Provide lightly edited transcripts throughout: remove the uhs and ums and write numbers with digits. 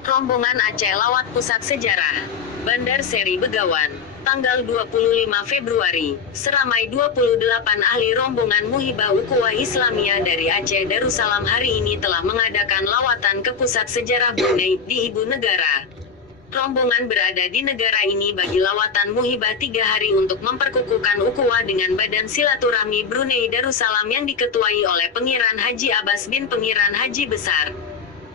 Rombongan Aceh lawat pusat sejarah Bandar Seri Begawan, tanggal 25 Februari, seramai 28 ahli rombongan Muhibah Ukhuwah Islamiyah dari Aceh Darussalam hari ini telah mengadakan lawatan ke pusat sejarah Brunei, di ibu negara. Rombongan berada di negara ini bagi lawatan Muhibah 3 hari untuk memperkukuhkan ukhuwah dengan Badan Silaturahmi Brunei Darussalam yang diketuai oleh Pengiran Haji Abbas bin Pengiran Haji Besar.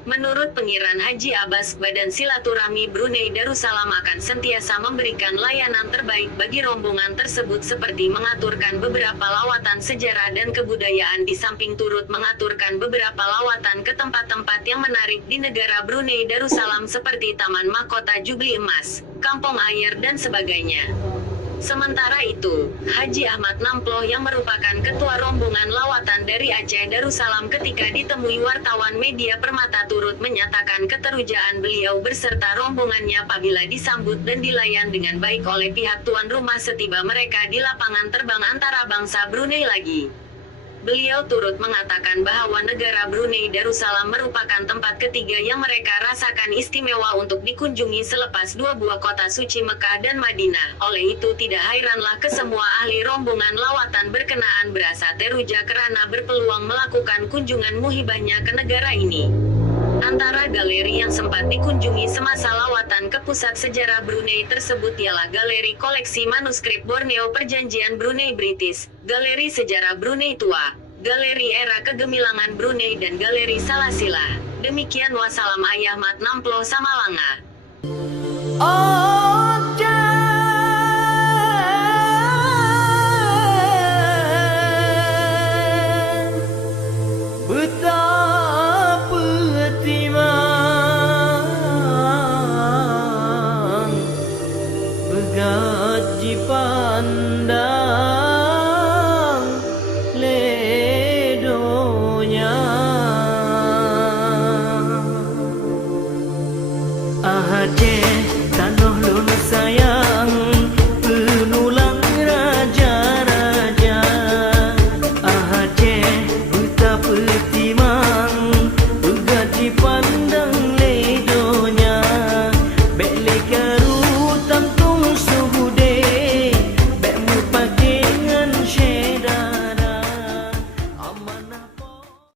Menurut Pengiran Haji Abbas, Badan Silaturahmi Brunei Darussalam akan sentiasa memberikan layanan terbaik bagi rombongan tersebut seperti mengaturkan beberapa lawatan sejarah dan kebudayaan di samping turut mengaturkan beberapa lawatan ke tempat-tempat yang menarik di negara Brunei Darussalam seperti Taman Mahkota Jubli Emas, Kampung Air dan sebagainya. Sementara itu, Haji Ahmad Namploh yang merupakan ketua rombongan lawatan dari Aceh Darussalam ketika ditemui wartawan media Permata turut menyatakan keterujaan beliau berserta rombongannya apabila disambut dan dilayan dengan baik oleh pihak tuan rumah setiba mereka di lapangan terbang antara bangsa Brunei lagi. Beliau turut mengatakan bahwa negara Brunei Darussalam merupakan tempat ketiga yang mereka rasakan istimewa untuk dikunjungi selepas 2 buah kota suci Mekah dan Madinah. Oleh itu tidak hairanlah kesemua ahli rombongan lawatan berkenaan berasa teruja karena berpeluang melakukan kunjungan muhibahnya ke negara ini. Antara galeri yang sempat dikunjungi semasa lawatan ke pusat sejarah Brunei tersebut ialah Galeri Koleksi Manuskrip Borneo Perjanjian Brunei British, Galeri Sejarah Brunei Tua, Galeri Era Kegemilangan Brunei dan Galeri Salasila. Demikian wassalam Ayah Ahmad Namploh Samalanga. Gaji pandang ledonya Aceh